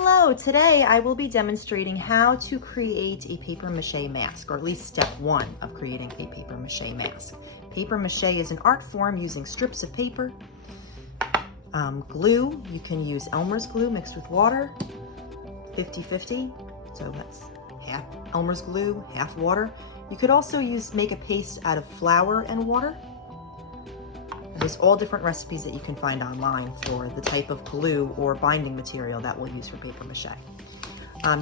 Hello, today I will be demonstrating how to create a paper mache mask, or at least step one of creating a paper mache mask. Paper mache is an art form using strips of paper. Glue, you can use Elmer's glue mixed with water, 50-50, so that's half Elmer's glue, half water. You could also make a paste out of flour and water. There's all different recipes that you can find online for the type of glue or binding material that we'll use for paper mache.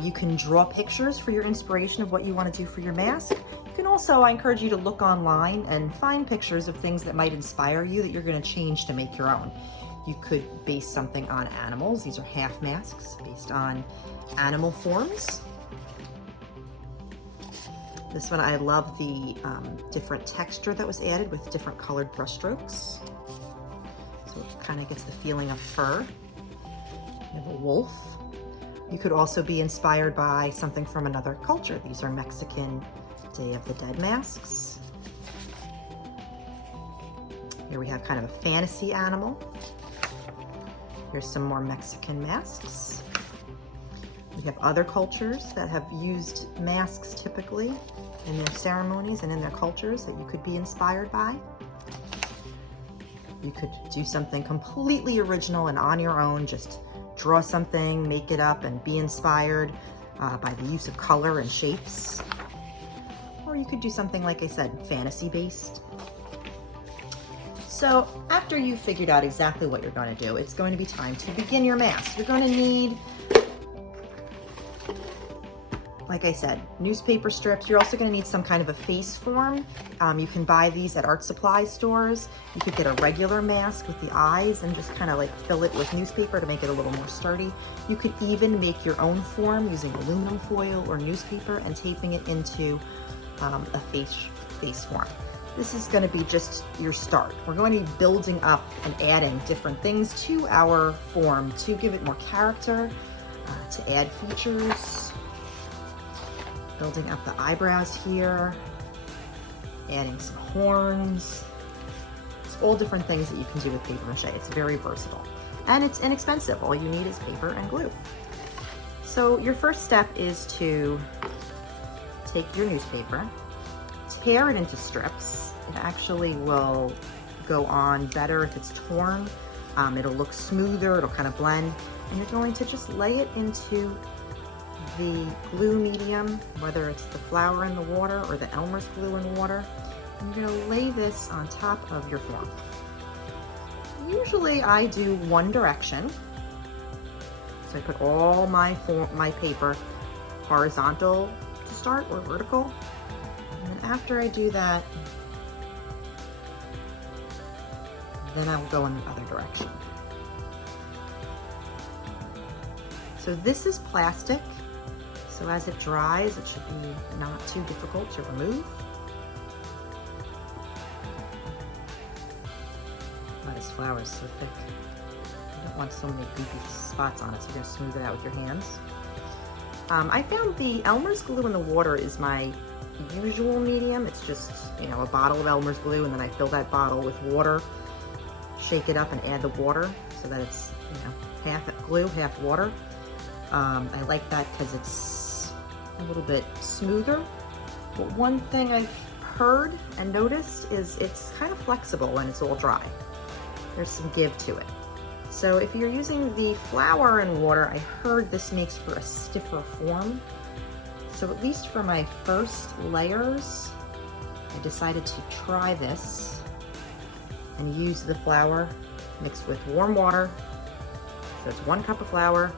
You can draw pictures for your inspiration of what you want to do for your mask. You can also, I encourage you to look online and find pictures of things that might inspire you that you're going to change to make your own. You could base something on animals. These are half masks based on animal forms. This one, I love the different texture that was added with different colored brush strokes. So it kind of gets the feeling of fur. You have a wolf. You could also be inspired by something from another culture. These are Mexican Day of the Dead masks. Here we have kind of a fantasy animal. Here's some more Mexican masks. We have other cultures that have used masks typically in their ceremonies and in their cultures that you could be inspired by. You could do something completely original and on your own, just draw something, make it up, and be inspired by the use of color and shapes. Or you could do something, like I said, fantasy-based. So after you've figured out exactly what you're going to do, it's going to be time to begin your mask. You're going to need, like I said, newspaper strips. You're also going to need some kind of a face form. You can buy these at art supply stores. You could get a regular mask with the eyes and just kind of like fill it with newspaper to make it a little more sturdy. You could even make your own form using aluminum foil or newspaper and taping it into a face form. This is going to be just your start. We're going to be building up and adding different things to our form to give it more character, to add features. Building up the eyebrows here, adding some horns. It's all different things that you can do with paper mache. It's very versatile and it's inexpensive. All you need is paper and glue. So your first step is to take your newspaper, tear it into strips. It actually will go on better if it's torn. It'll look smoother, it'll kind of blend. And you're going to just lay it into the glue medium, whether it's the flour in the water or the Elmer's glue in the water. And you're going to lay this on top of your form. Usually I do one direction. So I put all my paper horizontal to start, or vertical. And then after I do that, then I will go in the other direction. So this is plastic. So as it dries, it should be not too difficult to remove. Oh, this flour is so thick. You don't want so many goopy spots on it, so you're gonna smooth it out with your hands. I found the Elmer's glue in the water is my usual medium. It's just, you know, a bottle of Elmer's glue, and then I fill that bottle with water, shake it up and add the water so that it's, you know, half glue, half water. I like that because it's a little bit smoother. But one thing I've heard and noticed is it's kind of flexible when it's all dry. There's some give to it. So if you're using the flour and water, I heard this makes for a stiffer form. So at least for my first layers, I decided to try this and use the flour mixed with warm water. So it's 1 cup of flour,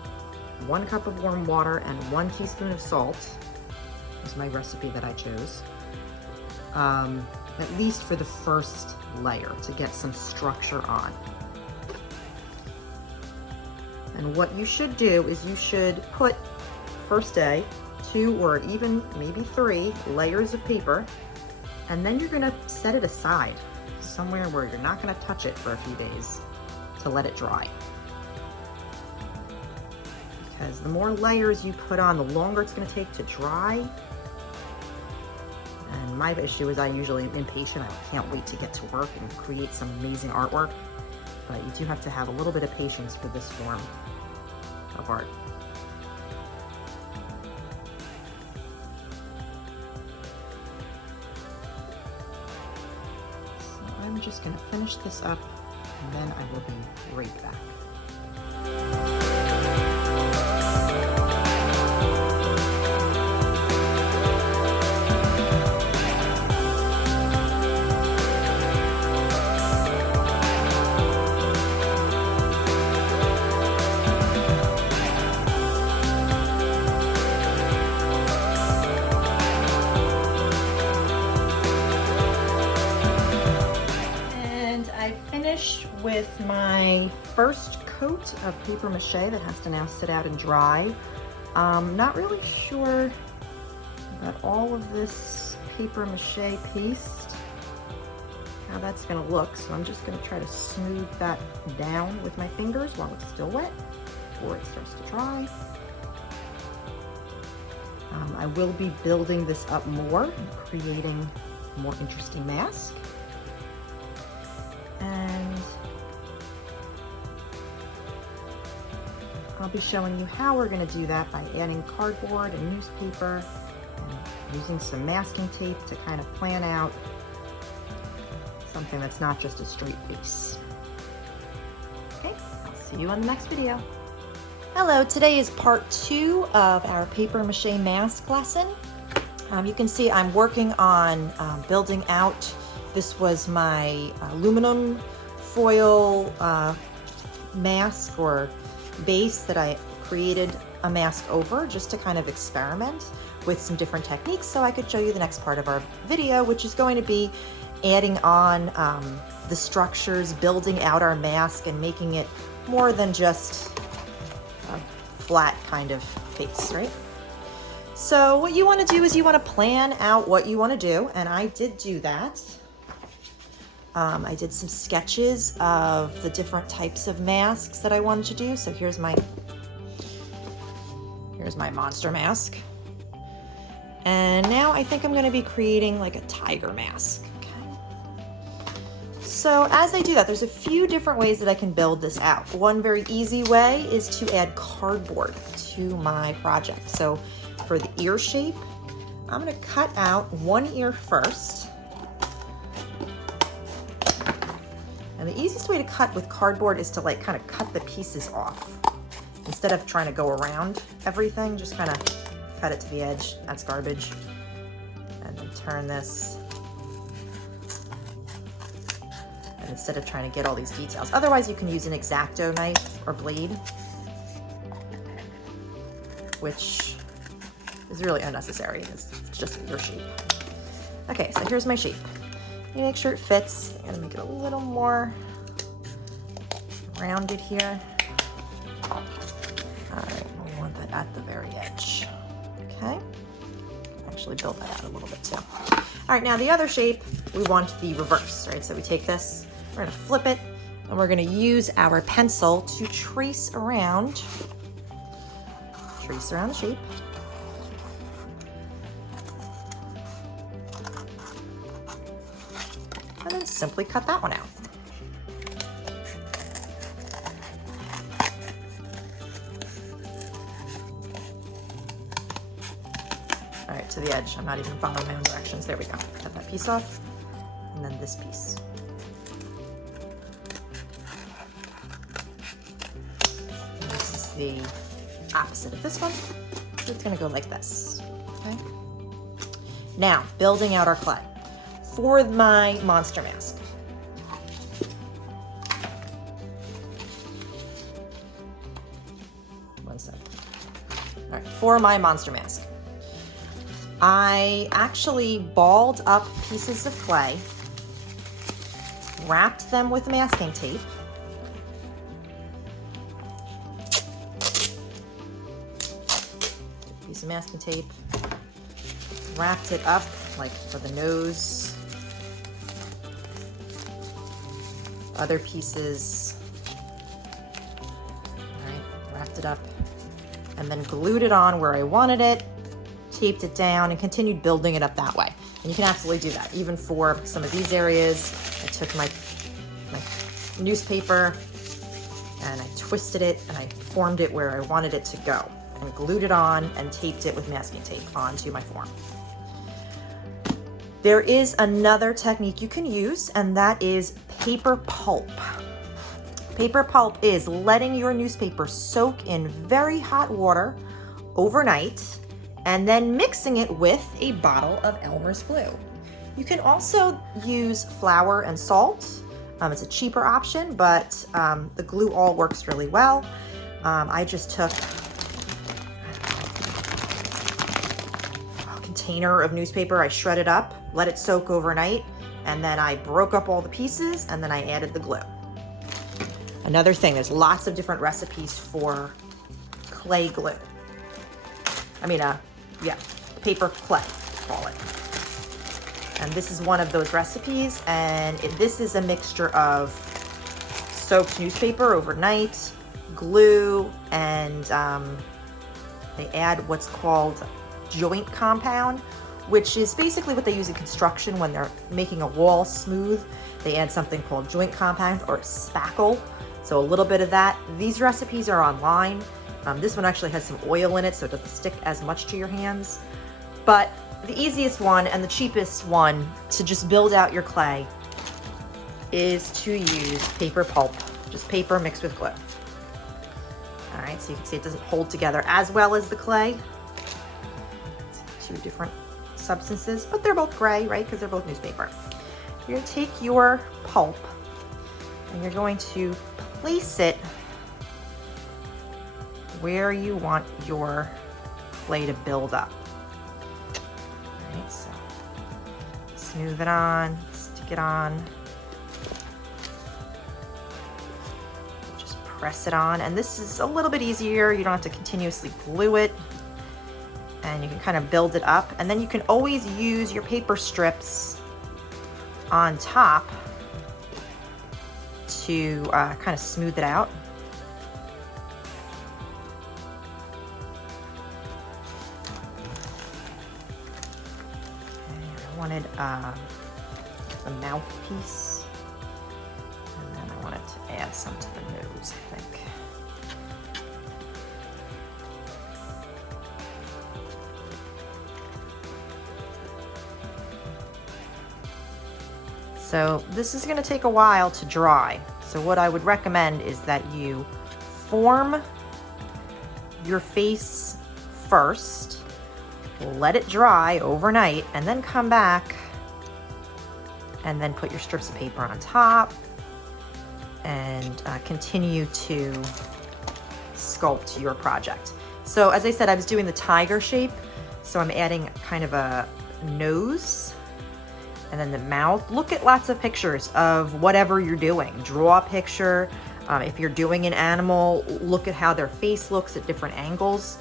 1 cup of warm water, and 1 teaspoon of salt. Is my recipe that I chose. At least for the first layer to get some structure on. And what you should do is you should put, first day, 2 or even maybe 3 layers of paper, and then you're gonna set it aside somewhere where you're not gonna touch it for a few days to let it dry. Because the more layers you put on, the longer it's gonna take to dry. And my issue is I usually am impatient. I can't wait to get to work and create some amazing artwork. But you do have to have a little bit of patience for this form of art. I'm just gonna finish this up and then I will be right back. With my first coat of paper mache that has to now sit out and dry. Not really sure about all of this paper mache paste, how that's gonna look, so I'm just gonna try to smooth that down with my fingers while it's still wet before it starts to dry. I will be building this up more and creating a more interesting mask. And I'll be showing you how we're going to do that by adding cardboard and newspaper and using some masking tape to kind of plan out something that's not just a straight face. Okay, I'll see you on the next video. Hello, today is part 2 of our paper mache mask lesson. You can see I'm working on building out. This was my aluminum foil mask or base that I created a mask over just to kind of experiment with some different techniques so I could show you the next part of our video, which is going to be adding on the structures, building out our mask and making it more than just a flat kind of face, right? So what you want to do is you want to plan out what you want to do, and I did do that. I did some sketches of the different types of masks that I wanted to do. So here's my monster mask. And now I think I'm going to be creating like a tiger mask. Okay. So as I do that, there's a few different ways that I can build this out. One very easy way is to add cardboard to my project. So for the ear shape, I'm going to cut out one ear first. And the easiest way to cut with cardboard is to like kind of cut the pieces off. Instead of trying to go around everything, just kind of cut it to the edge. That's garbage. And then turn this. And instead of trying to get all these details. Otherwise, you can use an X-Acto knife or blade, which is really unnecessary. It's just your shape. Okay, so here's my shape. You make sure it fits. I'm gonna make it a little more rounded here. All right, we want that at the very edge. Okay, actually build that out a little bit too. All right, now the other shape, we want the reverse, right? So we take this, we're gonna flip it, and we're gonna use our pencil to trace around the shape. And then simply cut that one out. All right, to the edge. I'm not even following my own directions. There we go. Cut that piece off, and then this piece. And this is the opposite of this one. So it's gonna go like this, okay? Now, building out our clay. For my monster mask, one sec. All right, for my monster mask, I actually balled up pieces of clay, wrapped them with masking tape, piece of masking tape, wrapped it up like for the nose. Other pieces, all right, wrapped it up, and then glued it on where I wanted it, taped it down, and continued building it up that way. And you can absolutely do that. Even for some of these areas, I took my newspaper and I twisted it and I formed it where I wanted it to go, and glued it on and taped it with masking tape onto my form. There is another technique you can use, and that is paper pulp. Paper pulp is letting your newspaper soak in very hot water overnight and then mixing it with a bottle of Elmer's glue. You can also use flour and salt. It's a cheaper option, but the glue all works really well. I just took a container of newspaper, I shredded up, let it soak overnight, and then I broke up all the pieces and then I added the glue. Another thing, there's lots of different recipes for clay glue. Paper clay, call it. And this is one of those recipes, and this is a mixture of soaked newspaper overnight, glue, and they add what's called joint compound, which is basically what they use in construction when they're making a wall smooth. They add something called joint compound or spackle. So a little bit of that. These recipes are online. This one actually has some oil in it, so it doesn't stick as much to your hands. But the easiest one and the cheapest one to just build out your clay is to use paper pulp, just paper mixed with glue. All right, so you can see it doesn't hold together as well as the clay. It's two different substances, but they're both gray, right? Because they're both newspaper. You're gonna take your pulp and you're going to place it where you want your clay to build up. All right, so smooth it on, stick it on. Just press it on, and this is a little bit easier. You don't have to continuously glue it, and you can kind of build it up. And then you can always use your paper strips on top to kind of smooth it out. Okay, I wanted the mouthpiece, and then I wanted to add some to the nose, I think. So this is going to take a while to dry. So what I would recommend is that you form your face first, let it dry overnight, and then come back and then put your strips of paper on top and continue to sculpt your project. So as I said, I was doing the tiger shape. So I'm adding kind of a nose and then the mouth. Look at lots of pictures of whatever you're doing. Draw a picture. If you're doing an animal, look at how their face looks at different angles.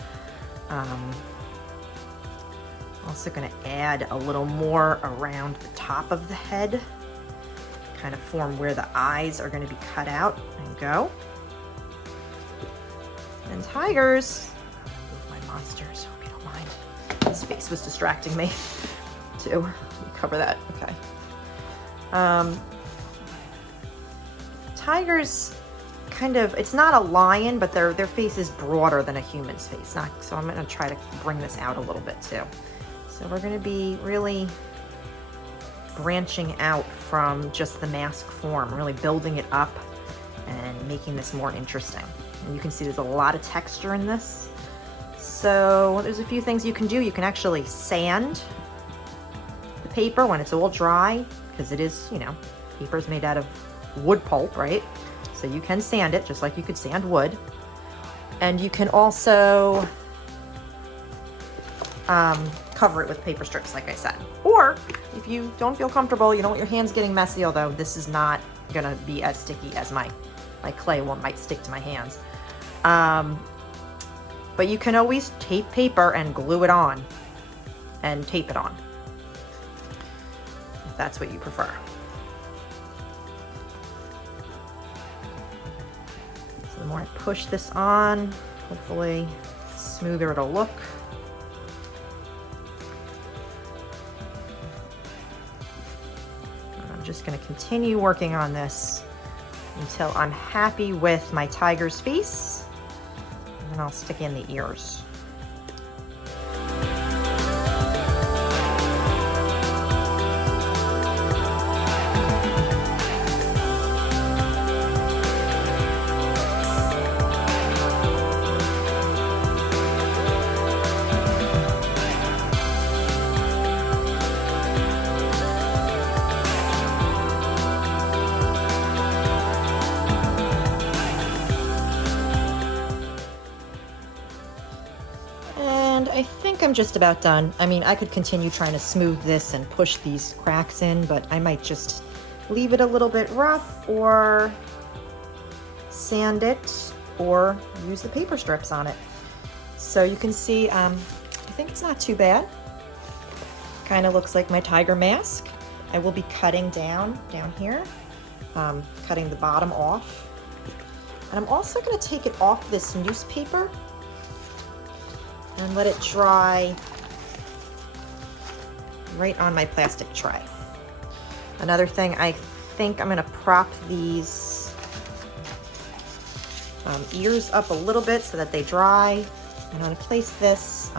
Also gonna add a little more around the top of the head, kind of form where the eyes are gonna be cut out and go. And tigers, move my monsters, hope you don't mind. His face was distracting me too. Cover that, okay. Tigers kind of, it's not a lion, but their face is broader than a human's face. So I'm gonna try to bring this out a little bit too. So we're gonna be really branching out from just the mask form, really building it up and making this more interesting. And you can see there's a lot of texture in this. So there's a few things you can do. You can actually sand the paper when it's all dry, because it is, you know, paper is made out of wood pulp, right? So you can sand it just like you could sand wood. And you can also cover it with paper strips, like I said. Or if you don't feel comfortable, you don't want your hands getting messy, although this is not gonna be as sticky as my clay one might stick to my hands. But you can always tape paper and glue it on and tape it on, if that's what you prefer. So the more I push this on, hopefully smoother it'll look. And I'm just going to continue working on this until I'm happy with my tiger's face, and then I'll stick in the ears. And I think I'm just about done. I mean, I could continue trying to smooth this and push these cracks in, but I might just leave it a little bit rough or sand it or use the paper strips on it. So you can see, I think it's not too bad. Kind of looks like my tiger mask. I will be cutting down here, cutting the bottom off. And I'm also going to take it off this newspaper and let it dry right on my plastic tray. Another thing, I think I'm going to prop these ears up a little bit so that they dry. I'm going to place this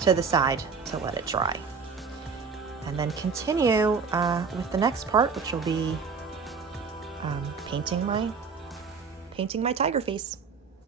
to the side to let it dry. And then continue with the next part, which will be painting my tiger face.